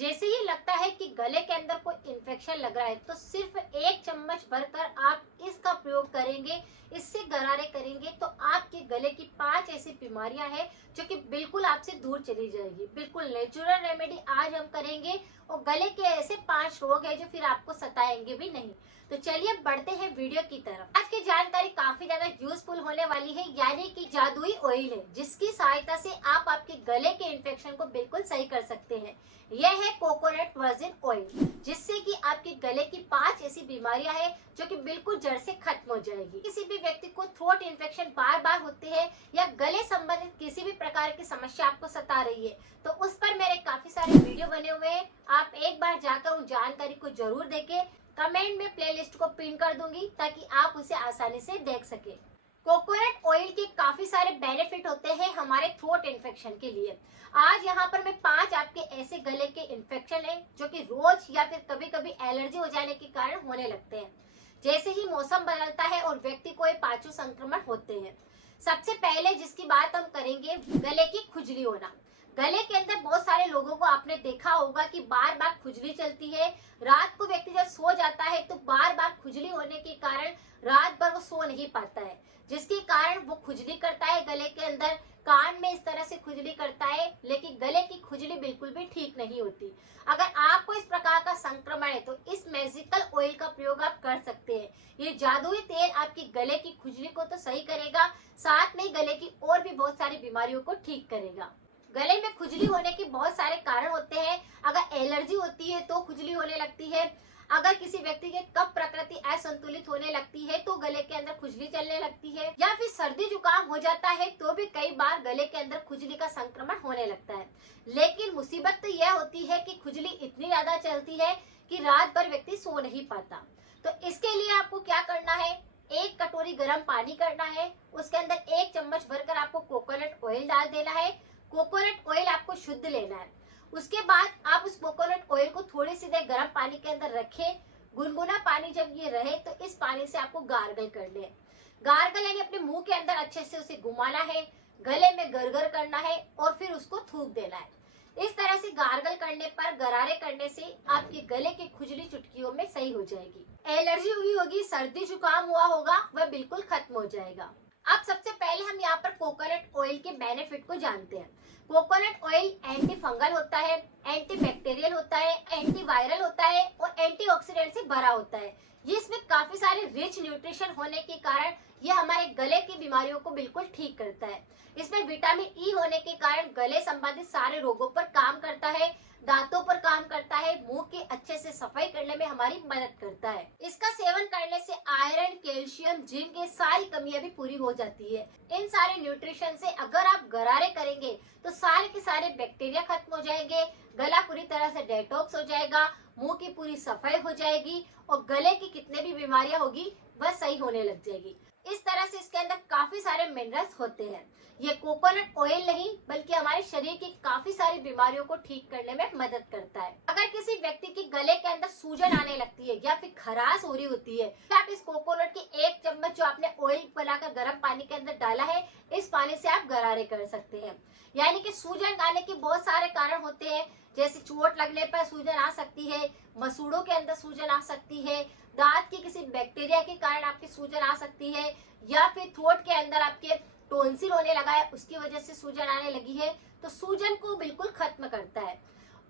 जैसे ही लगता है कि गले के अंदर कोई इन्फेक्शन लग रहा है तो सिर्फ 1 चम्मच भरकर आप इसका प्रयोग करेंगे, इससे गरारे करेंगे तो आपके गले की 5 ऐसी बीमारियां हैं जो कि बिल्कुल आपसे दूर चली जाएगी। बिल्कुल नेचुरल रेमेडी आज हम करेंगे और गले के ऐसे 5 रोग है जो फिर आपको सताएंगे भी नहीं। तो चलिए बढ़ते हैं वीडियो की तरफ। आज की जानकारी काफी ज्यादा यूजफुल होने वाली है, यानी कि जादुई ऑयल है जिसकी सहायता से आप आपके गले के इन्फेक्शन को बिल्कुल सही कर सकते हैं। यह है कोकोनट वर्जिन ऑयल, जिससे कि आपके गले की 5 ऐसी बीमारियां हैं जो कि बिल्कुल जड़ से खत्म हो जाएगी। किसी भी व्यक्ति को थ्रोट इन्फेक्शन बार बार होते हैं या गले संबंधित किसी भी प्रकार की समस्या आपको सता रही है तो उस पर मेरे काफी सारे वीडियो बने हुए हैं। आप एक बार जाकर उन जानकारी को जरूर देखें। कमेंट में प्लेलिस्ट को पिन कर दूंगी ताकि आप उसे आसानी से देख सके। कोकोनट ऑयल के काफी सारे बेनिफिट होते हैं हमारे थ्रोट इन्फेक्शन के लिए। आज यहाँ पर मैं 5 आपके ऐसे गले के इन्फेक्शन है जो कि रोज या फिर कभी कभी एलर्जी हो जाने के कारण होने लगते हैं। जैसे ही मौसम बदलता है और व्यक्ति को ये 5 संक्रमण होते हैं। सबसे पहले जिसकी बात हम करेंगे, गले की खुजली होना। गले के अंदर बहुत सारे लोगों को आपने देखा होगा कि बार बार खुजली चलती है। रात को व्यक्ति जब सो जाता है तो बार बार खुजली होने के कारण रात भर वो सो नहीं पाता है, जिसके कारण वो खुजली करता है गले के अंदर। कान में इस तरह से खुजली करता है, लेकिन गले की खुजली बिल्कुल भी ठीक नहीं होती। अगर आपको इस प्रकार का संक्रमण है तो इस मैजिकल ऑयल का प्रयोग आप कर सकते हैं। ये जादुई तेल आपकी गले की खुजली को तो सही करेगा, साथ में गले की और भी बहुत सारी बीमारियों को ठीक करेगा। गले में खुजली होने के बहुत सारे कारण होते हैं। अगर एलर्जी होती है तो खुजली होने लगती है। अगर किसी व्यक्ति के कफ प्रकृति असंतुलित होने लगती है तो गले के अंदर खुजली चलने लगती है, या फिर सर्दी जुकाम हो जाता है तो भी कई बार गले के अंदर खुजली का संक्रमण होने लगता है। लेकिन मुसीबत तो यह होती है कि खुजली इतनी ज्यादा चलती है कि रात भर व्यक्ति सो नहीं पाता। तो इसके लिए आपको क्या करना है, 1 कटोरी गर्म पानी करना है, उसके अंदर 1 चम्मच भरकर आपको कोकोनट ऑयल डाल देना है। कोकोनट ऑयल आपको शुद्ध लेना है। उसके बाद आप उस कोकोनट ऑयल को थोड़ी सी देर गर्म पानी के अंदर रखें। गुनगुना पानी जब ये रहे तो इस पानी से आपको गार्गल कर ले। गार्गल यानी अपने मुंह के अंदर अच्छे से उसे घुमाना है, गले में गरगर करना है और फिर उसको थूक देना है। इस तरह से गार्गल करने पर, गरारे करने से आपके गले की खुजली चुटकियों में सही हो जाएगी। एलर्जी हुई होगी, सर्दी जुकाम हुआ होगा, वह बिल्कुल खत्म हो जाएगा। अब सबसे पहले हम यहाँ पर कोकोनट ऑयल के बेनिफिट को जानते हैं। कोकोनट ऑयल एंटी फंगल होता है, एंटी बैक्टीरियल होता है, एंटी वायरल होता है और एंटीऑक्सीडेंट से भरा होता है। ये इसमें काफी सारे रिच न्यूट्रिशन होने के कारण यह हमारे गले की बीमारियों को बिल्कुल ठीक करता है। इसमें विटामिन ई होने के कारण गले संबंधित सारे रोगों पर काम करता है, दांतों पर काम करता है, मुंह की अच्छे से सफाई करने में हमारी मदद करता है। इसका सेवन करने से आयरन, कैल्शियम, जिंक ये सारी कमियां भी पूरी हो जाती है। इन सारे न्यूट्रिशन से अगर आप गरारे करेंगे तो सारे के सारे बैक्टीरिया खत्म हो जाएंगे, गला पूरी तरह से डेटॉक्स हो जाएगा, मुंह की पूरी सफाई हो जाएगी और गले की कितने भी बीमारियां होगी वह सही होने लग जाएगी। इस तरह से इसके अंदर काफी सारे मिनरल्स होते हैं। ये कोकोनट ऑयल नहीं बल्कि हमारे शरीर की काफी सारी बीमारियों को ठीक करने में मदद करता है। अगर किसी व्यक्ति की गले के अंदर सूजन आने लगती है या फिर खराश हो रही होती है तो आप इस कोकोनट की 1 चम्मच जो आपने ऑयल बनाकर गर्म पानी के अंदर डाला है, इस पानी से आप गरारे कर सकते हैं। यानी कि सूजन आने के बहुत सारे कारण होते हैं, जैसे चोट लगने पर सूजन आ सकती है, मसूड़ों के अंदर सूजन आ सकती है, दांत की किसी बैक्टीरिया के कारण आपकी सूजन आ सकती है, या फिर थ्रोट के अंदर आपके टॉन्सिल होने लगा है उसकी वजह से सूजन आने लगी है। तो सूजन को बिल्कुल खत्म करता है।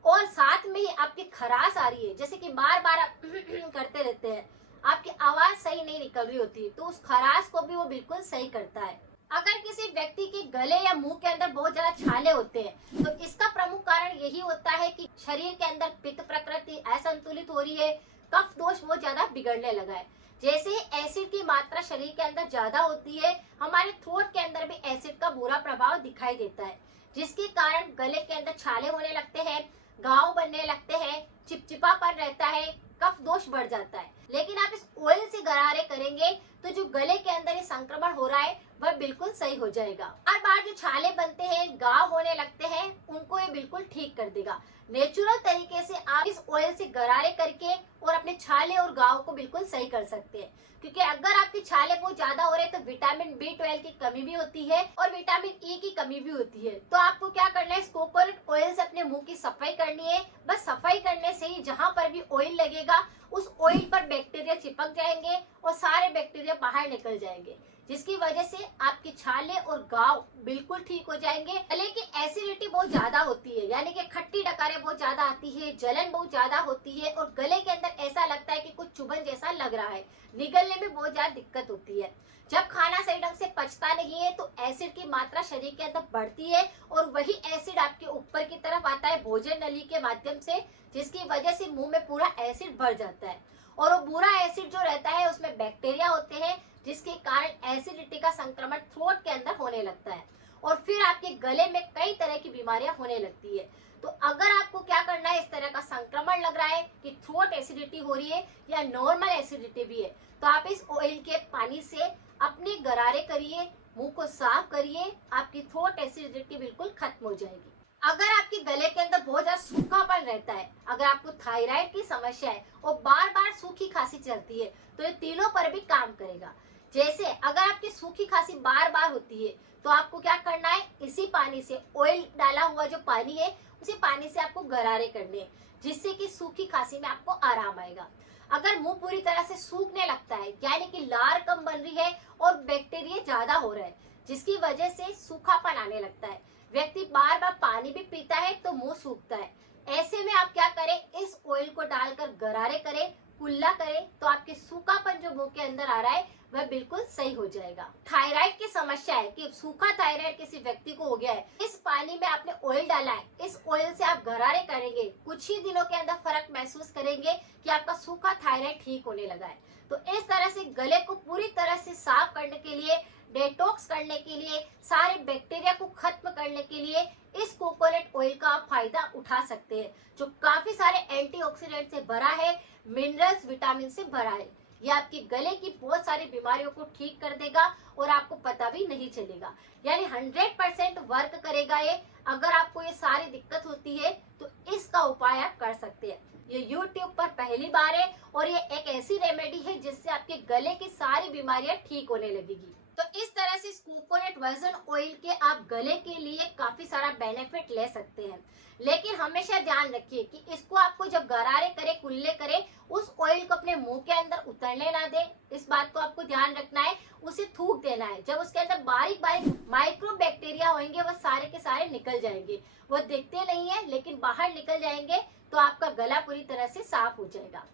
और साथ में ही आपकी खराश आ रही है, जैसे कि बार बार आप करते रहते हैं, आपकी आवाज सही नहीं निकल रही होती, तो उस खराश को भी वो बिल्कुल सही करता है। अगर किसी व्यक्ति के गले या मुंह के अंदर बहुत ज्यादा छाले होते हैं तो इसका प्रमुख कारण यही होता है कि शरीर के अंदर पित्त प्रकृति असंतुलित हो रही है, कफ दोष बहुत ज्यादा बिगड़ने लगा है। जैसे एसिड की मात्रा शरीर के अंदर ज्यादा होती है, हमारे थ्रोट के अंदर भी एसिड का बुरा प्रभाव दिखाई देता है, जिसके कारण गले के अंदर छाले होने लगते हैं, घाव बनने लगते हैं, चिपचिपापन रहता है, कफ दोष बढ़ जाता है। लेकिन आप इस ऑयल से गरारे करेंगे तो जो गले के अंदर ये संक्रमण हो रहा है वह बिल्कुल सही हो जाएगा। हर बार जो छाले बनते हैं, घाव होने लगते हैं, उनको ये बिल्कुल ठीक कर देगा। नेचुरल तरीके से आप इस ऑयल से गरारे करके और अपने छाले और घाव को बिल्कुल सही कर सकते हैं। क्योंकि अगर आपके छाले बहुत ज्यादा हो रहे हैं तो विटामिन B12 की कमी भी होती है और विटामिन E की कमी भी होती है। तो आपको क्या करना है, इस कोकोनट ऑयल से अपने मुंह की सफाई करनी है। बस सफाई करने से ही जहां पर भी ऑयल लगेगा उस ऑयल पर बैक्टीरिया चिपक जाएंगे और सारे बैक्टीरिया बाहर निकल जाएंगे, जिसकी वजह से आपके छाले और घाव बिल्कुल ठीक हो जाएंगे। गले की एसिडिटी बहुत ज्यादा होती है, यानी कि खट्टी डकारें बहुत ज्यादा आती है, जलन बहुत ज्यादा होती है और गले के अंदर ऐसा लगता है कि कुछ चुभन जैसा लग रहा है, निगलने में बहुत ज्यादा दिक्कत होती है। जब खाना सही ढंग से पचता नहीं है तो एसिड की मात्रा शरीर के अंदर बढ़ती है और वही एसिड आपके ऊपर की तरफ आता है भोजन नली के माध्यम से, जिसकी वजह से मुंह में पूरा एसिड भर जाता है और वो बुरा एसिड जो रहता है उसमें बैक्टीरिया होते हैं, जिसके कारण एसिडिटी का संक्रमण थ्रोट के अंदर होने लगता है और फिर आपके गले में कई तरह की बीमारियां होने लगती है। तो अगर आपको क्या करना है, इस तरह का संक्रमण लग रहा है कि थ्रोट एसिडिटी हो रही है या नॉर्मल एसिडिटी भी है, तो आप इस ऑयल के पानी से अपने गरारे करिए, मुंह को साफ करिए, आपकी थ्रोट एसिडिटी बिल्कुल खत्म हो जाएगी। अगर आपके गले के अंदर बहुत ज्यादा सूखापन रहता है, अगर आपको थायराइड की समस्या है और बार बार सूखी खांसी चलती है, तो ये तीनों पर भी काम करेगा। जैसे अगर आपकी सूखी खांसी बार बार होती है तो आपको क्या करना है, इसी पानी से, ऑयल डाला हुआ जो पानी है उसी पानी से आपको गरारे करने हैं, जिससे कि सूखी खांसी में आपको आराम आएगा। अगर मुंह पूरी तरह से सूखने लगता है, यानी कि लार कम बन रही है और बैक्टीरिया ज्यादा हो रहा है, जिसकी वजह से सूखापन आने लगता है, व्यक्ति बार बार पानी भी पीता है तो मुंह सूखता है, ऐसे में आप क्या करें, इस ऑयल को डालकर गरारे करें, कुल्ला करें, तो आपके सूखापन जो मुंह के अंदर आ रहा है वह बिल्कुल सही हो जाएगा। थायराइड की समस्या है कि सूखा थायराइड किसी व्यक्ति को हो गया है, इस पानी में आपने ऑयल डाला है, इस ऑयल से आप गरारे करेंगे, कुछ ही दिनों के अंदर फर्क महसूस करेंगे कि आपका सूखा थायराइड ठीक होने लगा है। तो इस तरह से गले को पूरी तरह से साफ करने के लिए, डेटॉक्स करने के लिए, सारे बैक्टीरिया को खत्म करने के लिए इस कोकोनट ऑयल का आप फायदा उठा सकते हैं, जो काफी सारे एंटीऑक्सीडेंट से भरा है, मिनरल्स, विटामिन से भरा है। ये आपके गले की बहुत सारी बीमारियों को ठीक कर देगा और आपको पता भी नहीं चलेगा, यानी 100% वर्क करेगा ये। अगर आपको ये सारी दिक्कत होती है तो इसका उपाय आप कर सकते हैं। ये YouTube पर पहली बार है और ये एक ऐसी रेमेडी है जिससे आपके गले की सारी बीमारियां ठीक होने लगेगी। तो इस तरह से इस कोकोनट वर्जन ऑयल के आप गले के लिए काफी सारा बेनिफिट ले सकते हैं, लेकिन हमेशा ध्यान रखिए कि इसको आपको जब गरारे करे, कुल्ले करे, उस ऑयल को अपने मुंह के अंदर उतरने ना दे, इस बात को आपको ध्यान रखना है। उसे थूक देना है, जब उसके अंदर बारीक बारीक माइक्रो बैक्टीरिया होंगे वह सारे के सारे निकल जाएंगे, वो दिखते नहीं है लेकिन बाहर निकल जाएंगे, तो आपका गला पूरी तरह से साफ हो जाएगा।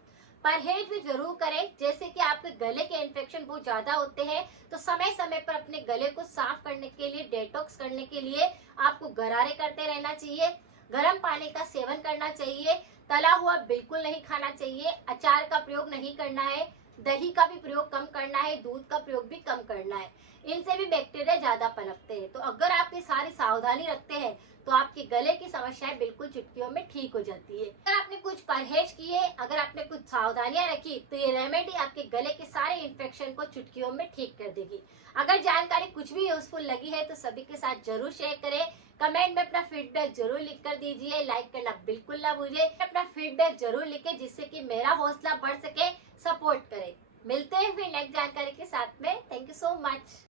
परहेज भी जरूर करें, जैसे कि आपके गले के इन्फेक्शन बहुत ज्यादा होते हैं तो समय समय पर अपने गले को साफ करने के लिए, डेटॉक्स करने के लिए आपको गरारे करते रहना चाहिए, गर्म पानी का सेवन करना चाहिए, तला हुआ बिल्कुल नहीं खाना चाहिए, अचार का प्रयोग नहीं करना है, दही का भी प्रयोग कम करना है, दूध का प्रयोग भी कम करना है, इनसे भी बैक्टीरिया ज्यादा पनपते हैं। तो अगर आप ये सारी सावधानी रखते हैं तो आपके गले की समस्याएं बिल्कुल चुटकियों में ठीक हो जाती है। अगर आपने कुछ परहेज किए, अगर आपने कुछ सावधानियां रखी, तो ये रेमेडी आपके गले के सारे इन्फेक्शन को चुटकियों में ठीक कर देगी। अगर जानकारी कुछ भी यूजफुल लगी है तो सभी के साथ जरूर शेयर करें, कमेंट में अपना फीडबैक जरूर लिख कर दीजिए, लाइक करना बिल्कुल ना भूलिए, अपना फीडबैक जरूर लिखे जिससे कि मेरा हौसला बढ़ सके, सपोर्ट करे। मिलते हैं फिर नेक्स्ट जानकारी के साथ में। Thank you so much.